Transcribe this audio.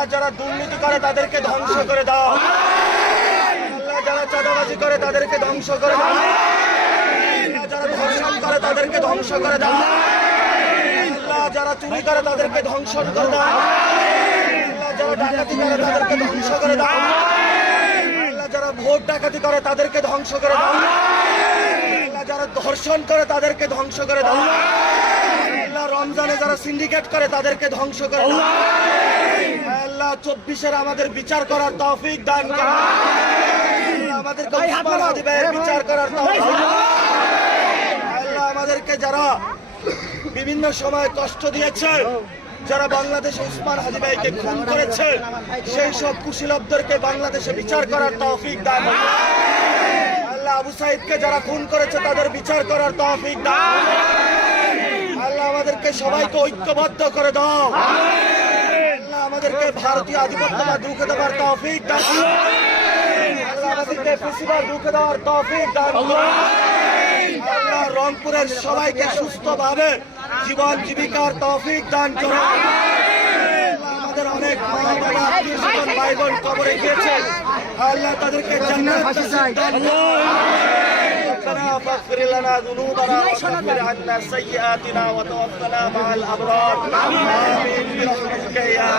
আল্লাহ যারা দুর্নীতি করে তাদেরকে ধ্বংস করে দাও। আল্লাহ যারা চাঁদাবাজি করে তাদেরকে ধ্বংস করে দাও। আল্লাহ যারা ধর্ষণ করে তাদেরকে ধ্বংস করে দাও। আল্লাহ যারা চুরি করে তাদেরকে ধ্বংস করে দাও। আল্লাহ যারা ডাকাতি করে তাদেরকে ধ্বংস করে দাও। আল্লাহ যারা ভোট ডাকাতি করে তাদেরকে ধ্বংস করে দাও। আল্লাহ যারা ধর্ষণ করে তাদেরকে ধ্বংস করে দাও। আল্লাহ রমজানে যারা সিন্ডিকেট করে তাদেরকে ধ্বংস করে দাও। আল্লাহ 24-এর আমাদের বিচার করার তৌফিক দান করো। আমাদেরকে উসমান হাদি ভাইয়ের বিচার করার তৌফিক। আল্লাহ আমাদেরকে যারা বিভিন্ন সময় কষ্ট দিয়েছে, যারা বাংলাদেশে উসমান হাদি ভাইকে খুন করেছে, সেই সব কুশীলবদেরকে বাংলাদেশে বিচার করার তৌফিক দান করো। আল্লাহ আবু সাইদকে যারা খুন করেছে তাদের বিচার করার তৌফিক দান করো। আল্লাহ আমাদেরকে সবাইকে ঐক্যবদ্ধ করে দাও। আল্লাহ আমাদেরকে ভারতীয় আধিপত্যবাদ রুখে দেওয়ার তৌফিক দান করো। আল্লাহ আমাদেরকে ফেসিবাদ রুখে দেওয়ার তৌফিক দান করো। আল্লাহ রংপুরের সবাইকে সুস্থভাবে জীবন জীবিকার তৌফিক দান করো। আমাদের অনেক মা বাবা আত্মীয়-স্বজন ভাই বোন কবরে গিয়েছে, আল্লাহ তাদেরকে জান্নাত নসিব দান করো। ربنا فاغفر لنا ذنوبنا وكفر عنا سيئاتنا وتوفنا مع الأبرار آمين برحمتك يا